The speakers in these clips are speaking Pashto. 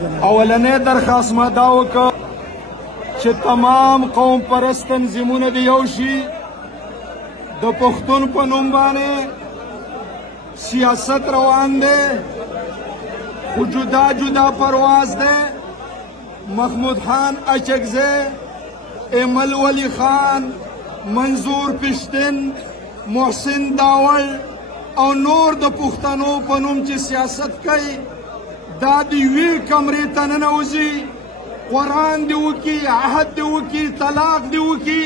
اولنې درخواست ما دا وکړ چې تمام قوم پرست تنظیمونه د یو شي د پښتون په نوم باندې سیاست روان دی خو جدا جدا پرواز دی محمود خان اچکزی ایمل ولی خان منظور پشتن محسن داول او نور د پښتنو په نوم چې سیاست کوي دا د یوې کمرې ته ننوځي قرآن دی وکي عهد دی وکي طلاق دی وکي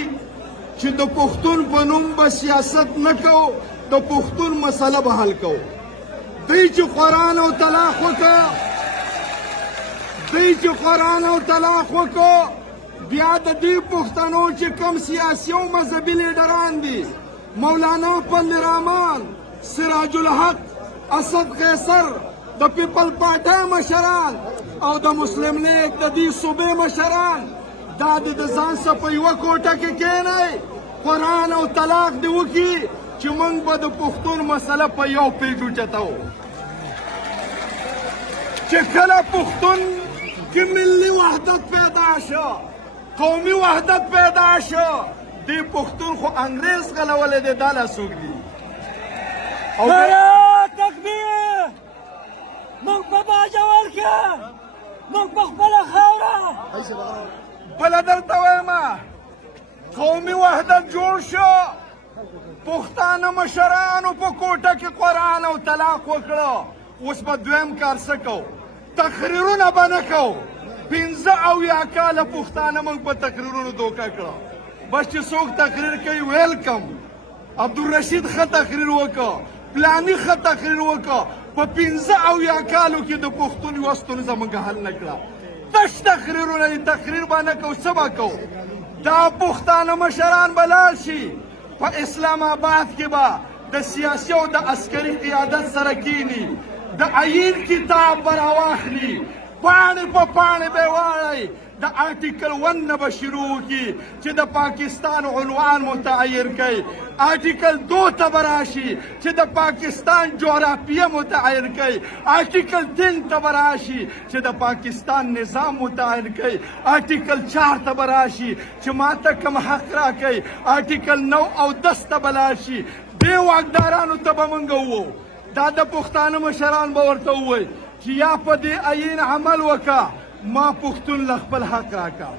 چې د پښتون په نوم به سیاست نه کوو د پښتون مسله به حل کوو دوی چې قرآن او طلاق وکړو بیا د دې پښتنو چې کم سیاسي او مذهبي لیډران دي مولانا فضل الرحمن سراج الحق اسد قیصر د پیپل پارټۍ مشران او د مسلم لیگ د دې صوبې مشران دا د ځان څخه په یوه کوټه کې کینئ قرآن او طلاق دې وکړي چې موږ به د پښتون مسله په یو پیج اوچتوو چې کله پښتون کې ملي وحدت پیدا شو قومي وحدت پیدا شو دې پښتون خو انګریز غلولی دی دا لا څوک دي موږ په باجوړ کې موږ په خپله خاوره بله درته وایم قومي وحدت جوړ شو پښتانه مشرانو په کوټه کې قرآن او طلاق وکړه اوس به دویم کار څه کوو تقریرونه به نه کوو 15 کاله پښتانه موږ په تقریرونو دوکه کړه بس چې څوک تقریر کوي ویلکم عبدالرشید ښه تقریر وکړه پلاني ښه تقریر وکړه په 15 کالو کې د پښتون یوه ستونزه موږ حل نه کړه تش تقریرونه دي تقریر به نه کوو څه به کوو دا پښتانه مشران به لاړ شي په اسلام آباد کې به د سیاسي او د عسکري قیادت سره کینی د عین کتاب به راواخلي پاڼې په پاڼې به یې واړئ د آرټیکل 1 نه به شروع وکړي چې د پاکستان عنوان متعین کوي آرټیکل 2 ته به راشي چې د پاکستان جغرافیه متعین کوي آرټیکل 3 ته به راشي چې د پاکستان نظام متعین کوي آرټیکل 4 ته به راشي چې ماته کوم حق راکوي آرټیکل 9 او 10 ته به لاړ شي دې واکدارانو ته به موږ ووایو دا د پښتانه مشران به ورته ووایي چې یا په دې عین عمل وکړه ما پښتون له خپل حق راکا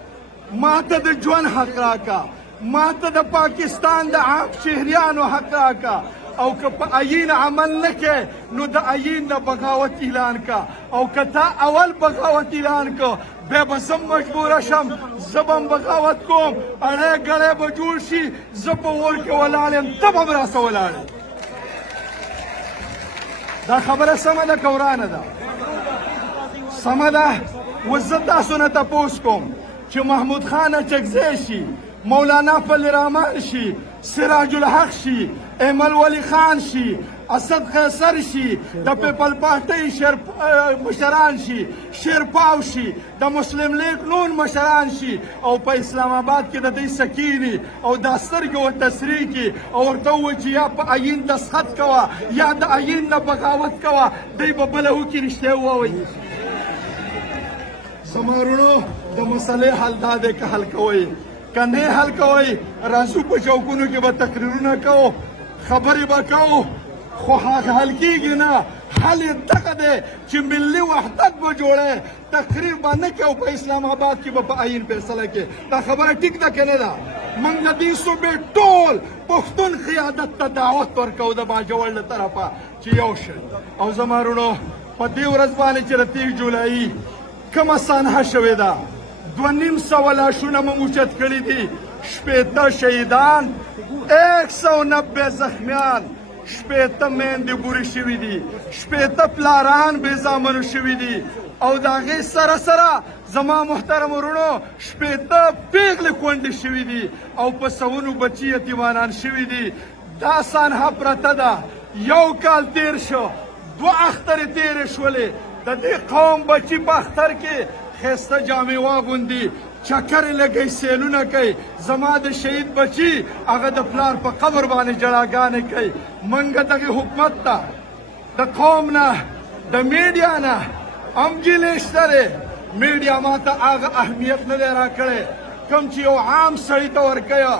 ما ته د ژوند حق راکا ما ته د پاکستان د عام شهریانو حق راکا او که په عین عمل نه کې نو د عین نه بغاوت اعلان کا او که تا اول بغاوت اعلان کا بیا به زه مجبوره شم زه به بغاوت کوم اړی ګړی به جوړ شي زه په اور کې ولاړ یم ته به هم راسه ولاړ دا خبره سمه ده که ورانه ده سمه ده اوس زه تاسو نه تپوس کوم چې محمود خان اچکزی شي مولانا فضل الرحمن شي سراج الحق شي ایمل ولی خان شي اسد قیصر شي د پیپل پارټۍ مشران شي شیرپاو شي د مسلم لیگ نون مشران شي او په اسلام آباد کې د دوی سکینی او دا سترګې ورته سرې کړي او ورته ووایي چې یا په عین دستخط کوه یا د عین نه بغاوت کوه دوی به بله وکړي رښتیا ووایي زما وروڼو د مسلې حل دا دی که حل کوئ که نه حل کوئ راځو په چوکونو کې به تقریرونه کوو خبرې به کوو خو حل کېږي نه حل یې دغه دی چې ملي وحدت به جوړی تقریر به نه کوو په اسلام آباد کې به په عین فیصله کې دا خبره ټیک ده که نه ده موږ د دې صوبې ټول پښتون قیادت ته دعوت ورکوو د باجوړ له طرفه چې یو شئ او زما وروڼو په دې ورځ باندې چې د 13 جولایي کومه سانحه شوې ده 2,500 لاشونه موږ اوچت کړي دي 80 شهیدان 190 زخمیان 80 میندې بورې شوي دي 80 پلاران بې زامنو شوي دي او د هغې سره سره زما محترم وروڼو 80 پیغلې کونډې شوي دي او په سوونو بچي یتیمانان شوي دي دا سانحه پرته ده یو کال تیر شو 2 اخترې تیرې شولې د دې قوم بچي په اختر کې ښایسته جامې واغوندي چکرې لګوي سیلونه کوي زما د شهید بچي هغه د پلار په قبر باندې جړاګانې کوي موږ دغې حکومت ته د قوم نه د میډیا نه امجلیش سره میډیا ماته هغه اهمیت نه دی راکړی کوم چې یو عام سړي ته ورکوي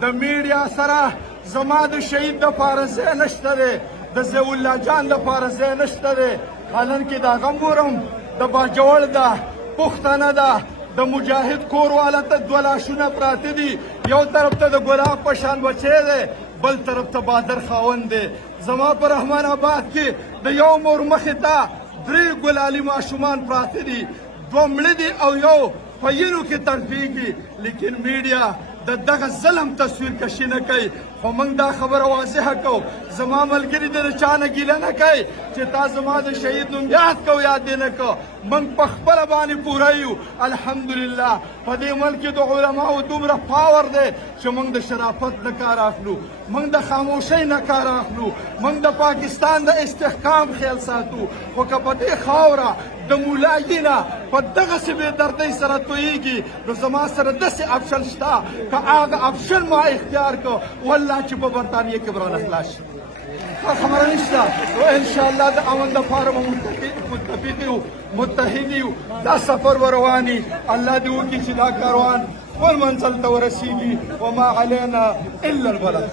د میډیا سره زما د شهید دپاره ځای نشته دی د ضیاء الله جان دپاره ځای نشته دی حالانکې د هغه مورم د باجوړ ده پښتنه ده د مجاهد کور والا ته دوه لاشونه پراته دي یو طرف ته د ګلاب په شان بچی دی بل طرف ته بادر خاوند دی زما په رحمان آباد کې د یو مور مخې ته 3 ګلالي ماشومان پراته دي 2 مړه دي او یو په وینو کې تړپېږي لیکن میډیا د دغه ظلم تصویر کشي نه کوي خو موږ دا خبره واضحه کوو زما ملګري د چا نه ګیله نه کوي چې تا زما د شهید نوم یاد کو یاد دې نه کو موږ په خپله باندې پوره یو الحمدلله په دې ملک کې د علماو دومره پاور دی چې موږ د شرافت نه کار اخلو موږ د خاموشۍ نه کار اخلو موږ د پاکستان د استحکام خیال ساتو خو که په دې خاوره د مولایي نه په دغسې بېدردۍ سره تویېږي نو زما سره داسې اپشن شته که هغه اپشن ما اختیار کړ والله چې په برطانیه کې به رانه خلاص شي خبره نشته و انشاءالله د امن دپاره به متفق یو متحد یو دا سفر به روان وي الله دې وکړي چې دا کاروان خپل منزل ته ورسېږي وما علینا الا البلاغ